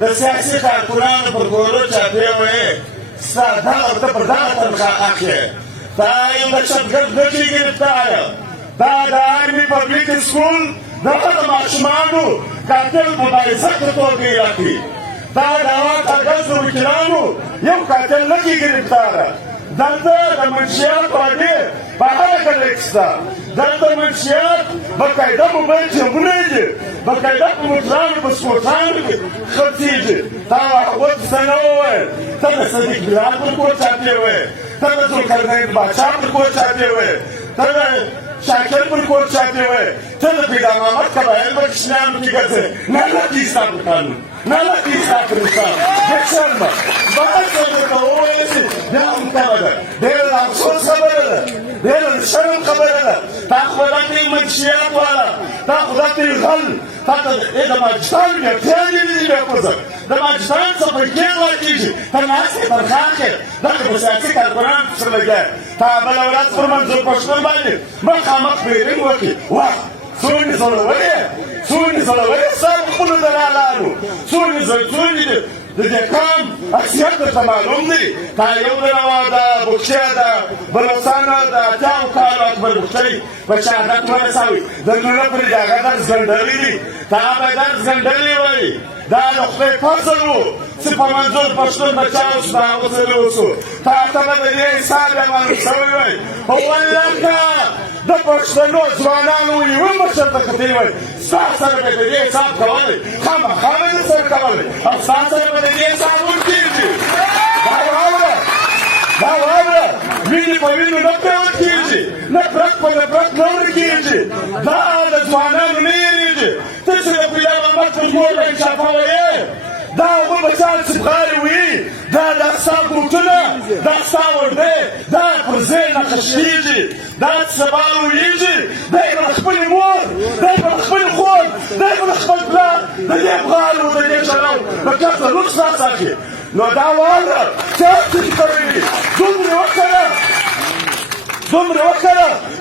د سیاسي کارکونانو پر ګورو چاپې وې ستا دغه ته پر دغه تنخواه اخلې تا یم د شتګرد ګټې ګرفتار دا د آرمي پبلیک سکول دغه د ماشومانو قاتل مبارزه په توګه یې راکړي دا د هوا کاغذ د وکیلانو یو قاتل نه کېږي ګرفتاره دلته د منشیات وعدې په هره کله کې شته دلته منشیات باقاعده موبایل جنګونه دي باقاعده په موټرانو په سپورټانو کې خرڅېږي تا هغو ته نه وویل ته د صدیق بلال پر کور چاپې وې ته د ذوالقرنین باچا پر کور چاپې وې ته د شاکر پر کور چاپې وې ته د پیدا محمد قبایل په کشمیانو کې ګرځې نه لګي ستا په قانون نه لګي ستا په نظام بېشرمه بحث درته وویل بیا هم کمه ده ډېره د افسوس خبره ده ډېره د شرم خبره ده تا خو دلته یې منشیات والا تا خو دلته یې غل تا ته د ماجستان میټیانې نه دي بېپوزه د ماجستان څخه پیسې ورکېږي ته ناست یې تنخواه اخلې دلته په سیاسي کارکونانو پسې لګیا تا بله ورځ پر منظور پښتون باندې مخامخ فیرنګ وکړي واه څوڼې ځړولې څوڼې ځړولې ستا په خپلو دلالانو څوڼې د دې قام اکثریت درته معلوم دی تا یو دنه ده بوکشې ده بلوڅانه د اتیاو کالو اکبر بختري په شهادت ورسوي د نوره پرې د هغه درس ګنډلي دي تا به درس ګنډلي وایي دا د خدای فضل و چې په منظور پښتون بچا اوسو د هغو ځلې اوسو تا ته به د دې حساب یې معلوم شوی وای ولکه د پښتنو ځوانانو یوه مشر ته کتلي وای ستا سره به د دې حساب کولی خامخا به دې سره کولی او ستا سره به د دې حساب ورکېږي دا واوره وینې په وینو نه پیاوړې کېږي نفرت په نفرت نه ورکېږي دا د ځوانانو نه یېرېږي ته چې د پیدا محمد پر مور به انشافه ویې دا هغه بچیان چې بغارې وي دا ستا بوټونه دا ستا وردی دا پر ځای نقشېږي دا چې سبا لویېږي دی به د خپلې مور دی به د خپلې خور دی به د خپل پلار د دې بغارو د دې چلو د کسه لوکس نه ساتي نو دا واوره چې هر څه چې کوي دومره وکړه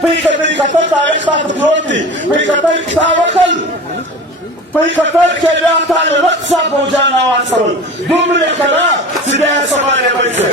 په یې کتل تاریخ تا ته پروت دی په یې کتل ستا وکړ په یې کتل کې بیا تا له رد ستا پوځیان راواستول دومره یې کړه چې بیا یې سبا یې بایسه